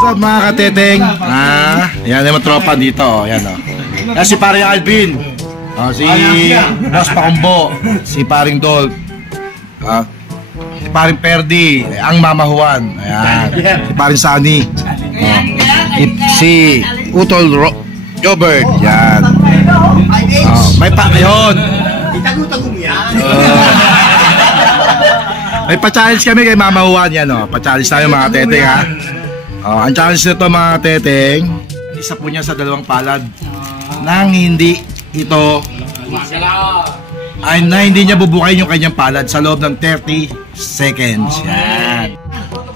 So, mga kateteng, yan yung tropa dito, yan o. Yan si paring Alvin, si Boss Pakumbo, si paring Dolph, si paring Perdi, ang Mama Juan, ayan, si paring Sunny, si Utol Jobert, yan. May pa, yun. May pa-challenge kami kay Mama Juan, yan o. Pa-challenge tayo mga teteng, ha. Ang challenge nito mga teteng, isa po niya sa dalawang palad nang hindi ito na hindi niya bubukayin yung kanyang palad sa loob ng 30 seconds. Yan.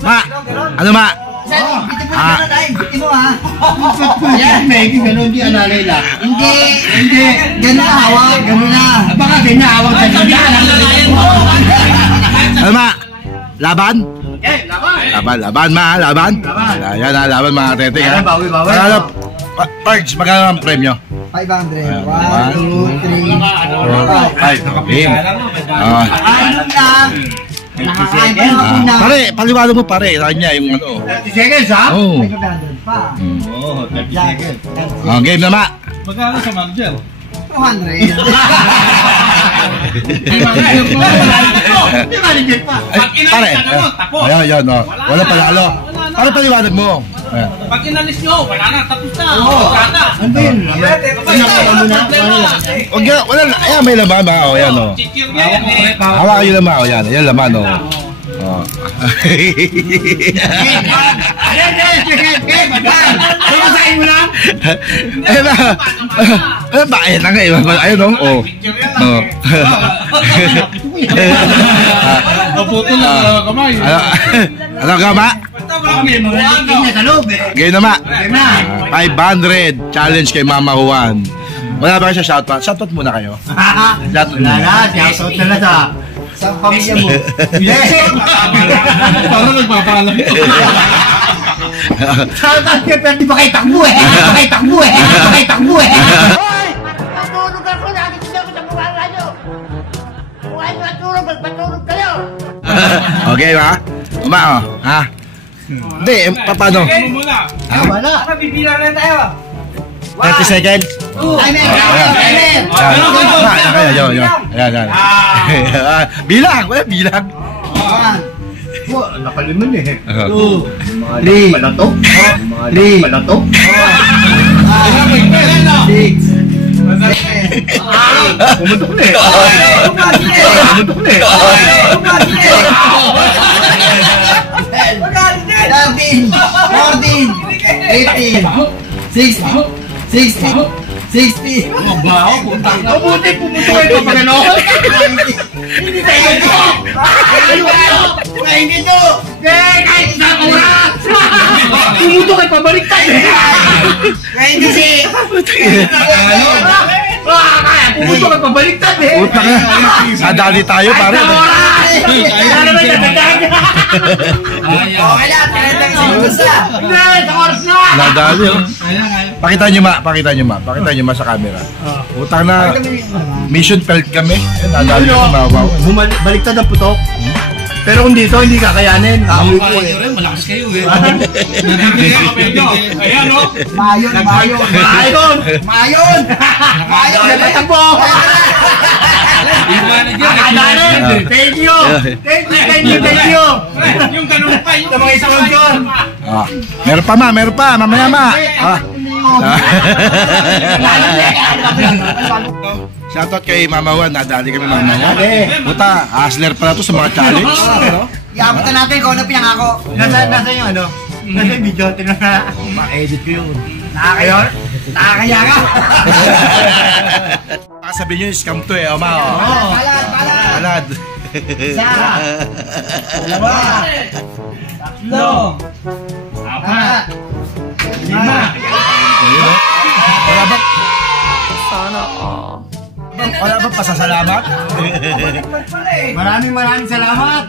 Ma, ano ma? Hindi mo ha. Yan, may gano'n di analay lang. Hindi. Gano'n hawak, gano'n na. Baka gano'n hawak, gano'n na. Ano ma? Laban? Laban ma, laban? Ayan na, laban mga teteng ha. Parks, magkano ang premyo? 500. 1, 2, 3, 4, 5. Game. Pare, paliwanag mo pare, saan niya yung ano. 30 seconds ha? Oo. 500 pa. Oo, 30 seconds. Game na ma. Magkano sa manager? 200. Pare, ayan, wala palalo. Para paliwanag mo. Pag inalis nyo, wala na, tapos na. Ano yun? Wala na, ayan may laman ma, ayan o. Hawa kayo laman, ayan, ayan laman o. Pagkasain mo lang? Ayan na. Ba, ayan na nga eh. Ayan o. Naputol na kamay. Ano ka ma? Game na ma. 500 challenge kay Mama Juan. Wala ba kayo sa shoutout? Shoutout muna kayo. Shoutout muna. Shoutout na lang sa pamilya mo. Parang nagpapalam. Shoutout kay Perdi, baka itakbo eh. Hoy! Matulog ako, nakikita ko sa mukha nyo. Kung ano matulog, magpatulog kayo. Okay ba? Uma o. Ha? Hindi, paano? Ano muna? Wala. Bibilang lang tayo. 30 seconds? Amen! Ayan. Bilang! Wala bilang. Nakaliman eh. 3 Palatok? 3 Palatok? 6 Pumutok na eh. Pumutok na eh. 13 14 15 16 16 Mabuti pumutok ito pag ano? Hindi tayo ito! Hindi ito! Kahit isang oras! Pumutok ay pabaliktad eh! Ngayon kasi! Pumutok ay pabaliktad eh! Utang na. Sadali tayo pare. Kaya naman natagdag! Okay lang! Kaya naman sinusa! Hindi! Isang oras na! Nadali oh. Pakita nyo ma sa camera. Utang na. Mission failed kami. Nadali ko mawaw. Baliktad ang putok. Pero kung dito, hindi kakayanin. Amoy ko eh. Malakas kayo eh. Ayan o. Mayon! Nagtatakbo! Yung manager. Thank you! Yung ganun pa yun. Sa mga isang yun. Meron pa. Mamaya ma. Shoutout kay Mama Juan. Nadali kami Mama Juan. Puta, hustler pala to sa mga challenge. Iabutan natin kung ano pinangako. Nasa yung ano? Nasa yung video. Tingnan na. Ma-edit ko yun. Nakakayon? Nakakaya ka? Sabi nyo, scam to eh. Oma o. Palad. Isa. Dalawa. Tatlo. Apat. 5. Wala ba pasasalamat? Maraming salamat.